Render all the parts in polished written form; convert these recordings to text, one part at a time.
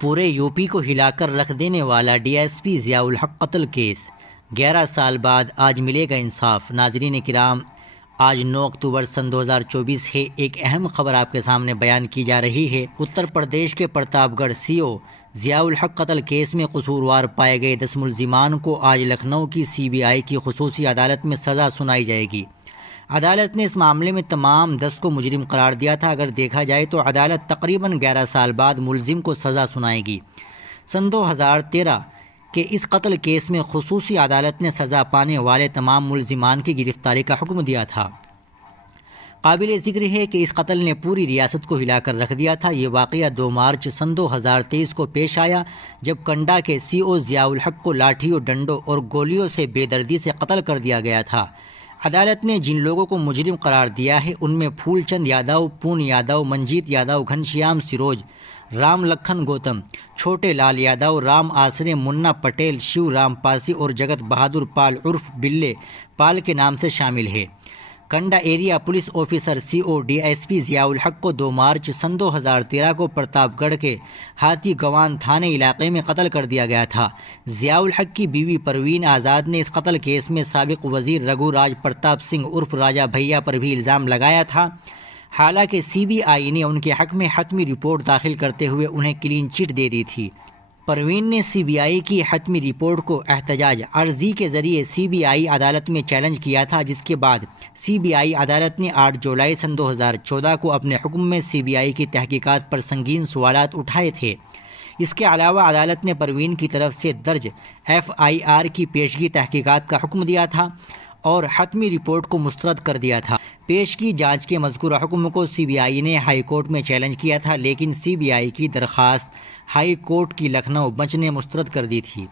پورے U P کو ہلا کر رکھ دینے والا ڈی ایس پی ضیاء الحق قتل کیس، 11 سال بعد آج ملے گا انصاف۔ ناظرین کرام، آج 9 اکتوبر سن 2024 ہے۔ ایک اہم خبر آپ کے سامنے بیان کی جا رہی ہے۔ اتر پردیش کے پرتاپ گڑھ سی او ضیاء الحق قتل کیس میں قصوروار پائے گئے 10 ملزمان کو آج لکھنؤ کی سی بی آئی کی خصوصی عدالت میں سزا سنائی جائے گی۔ عدالت نے اس معاملے میں تمام 10 کو مجرم قرار دیا تھا۔ اگر دیکھا جائے تو عدالت تقریباً 11 سال بعد ملزم کو سزا سنائے گی۔ سن 2013 کے اس قتل کیس میں خصوصی عدالت نے سزا پانے والے تمام ملزمان کی گرفتاری کا حکم دیا تھا۔ قابل ذکر ہے کہ اس قتل نے پوری ریاست کو ہلا کر رکھ دیا تھا۔ یہ واقعہ 2 مارچ سن 2023 کو پیش آیا، جب کنڈا کے سی او ضیاء الحق کو لاٹھیوں، ڈنڈوں اور گولیوں سے بے دردی سے قتل کر دیا گیا تھا۔ عدالت نے جن لوگوں کو مجرم قرار دیا ہے ان میں پھول چند یادو، پون یادو، منجیت یادو، گھنشیام سروج، رام لکھن گوتم، چھوٹے لال یادو، رام آسرے، منا پٹیل، شیو رام پاسی اور جگت بہادر پال عرف بلے پال کے نام سے شامل ہے۔ Kunda area police officer C O D S P Zia ul-Haq کو 2 مارچ سن 2013 کو پرتاپ گڑھ کے ہاتھی گوان تھانے علاقے میں قتل کر دیا گیا تھا۔ ضیاء الحق کی بیوی پروین آزاد نے اس قتل کیس میں سابق وزیر رگھو راج پرتاپ سنگھ عرف راجا بھیا پر بھی الزام لگایا تھا۔ حالانکہ سی بی آئی نے ان کے حق میں حتمی رپورٹ داخل کرتے ہوئے انہیں کلین چٹ دے دی تھی۔ پروین نے سی بی آئی کی حتمی رپورٹ کو احتجاج عرضی کے ذریعے سی بی آئی عدالت میں چیلنج کیا تھا، جس کے بعد سی بی آئی عدالت نے 8 جولائی سن 2014 کو اپنے حکم میں سی بی آئی کی تحقیقات پر سنگین سوالات اٹھائے تھے۔ اس کے علاوہ عدالت نے پروین کی طرف سے درج ایف آئی آر کی پیشگی تحقیقات کا حکم دیا تھا اور حتمی رپورٹ کو مسترد کر دیا تھا۔ پیشگی جانچ کے مذکورہ حکم کو سی بی آئی نے ہائی کورٹ میں چیلنج کیا تھا، لیکن سی بی آئی کی درخواست ہائی کورٹ کی لکھنؤ بنچ نے مسترد کر دی تھی۔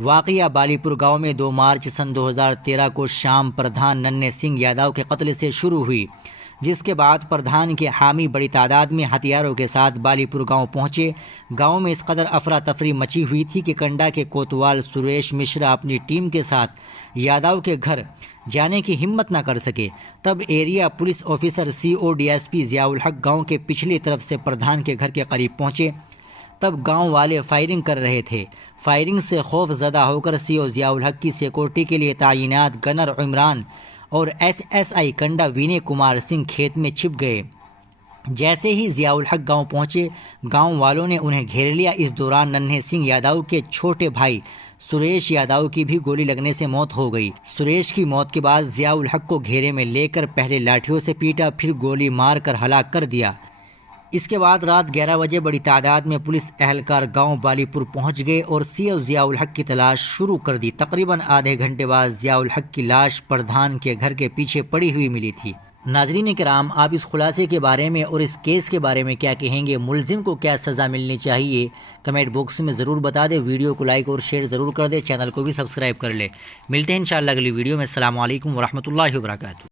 واقعہ بالی پور گاؤں میں 2 مارچ سن 2013 کو شام پردھان ننھے سنگھ یادو کے قتل سے شروع ہوئی، جس کے بعد پردھان کے حامی بڑی تعداد میں ہتھیاروں کے ساتھ بالی پور گاؤں پہنچے۔ گاؤں میں اس قدر افراتفری مچی ہوئی تھی کہ کنڈا کے کوتوال سریش مشرا اپنی ٹیم کے ساتھ یادو کے گھر جانے کی ہمت نہ کر سکے۔ تب area police officer C O D S P Zia ul-Haq گاؤں کے پچھلی طرف سے پردھان کے گھر کے قریب پہنچے۔ تب گاؤں والے فائرنگ کر رہے تھے۔ فائرنگ سے خوف زدہ ہو کر سی او ضیاء الحق کی سیکورٹی کے لیے تعینات گنر عمران اور ایس آئی کنڈا وینے کمار سنگھ کھیت میں چھپ گئے۔ جیسے ہی ضیاء الحق گاؤں پہنچے، گاؤں والوں نے انہیں گھیر لیا۔ اس دوران ننھے سنگھ یادو کے چھوٹے بھائی سریش یادو کی بھی گولی لگنے سے موت ہو گئی۔ سریش کی موت کے بعد ضیاء الحق کو گھیرے میں لے کر پہلے لاٹھیوں سے پیٹا، پھر گولی مار کر ہلاک کر دیا۔ اس کے بعد رات 11 بجے بڑی تعداد میں پولیس اہلکار گاؤں بالی پور پہنچ گئے اور سی او ضیاء الحق کی تلاش شروع کر دی۔ تقریباً آدھے گھنٹے بعد ضیاء الحق کی لاش پردھان کے گھر کے پیچھے پڑی ہوئی ملی تھی۔ ناظرین کرام، آپ اس خلاصے کے بارے میں اور اس کیس کے بارے میں کیا کہیں گے؟ ملزم کو کیا سزا ملنی چاہیے؟ کمنٹ باکس میں ضرور بتا دیں۔ ویڈیو کو لائک اور شیئر ضرور کر دیں، چینل کو بھی سبسکرائب کر لیں۔ ملتے ہیں انشاءاللہ اگلی ویڈیو میں۔ السلام علیکم ورحمۃ اللہ وبرکاتہ۔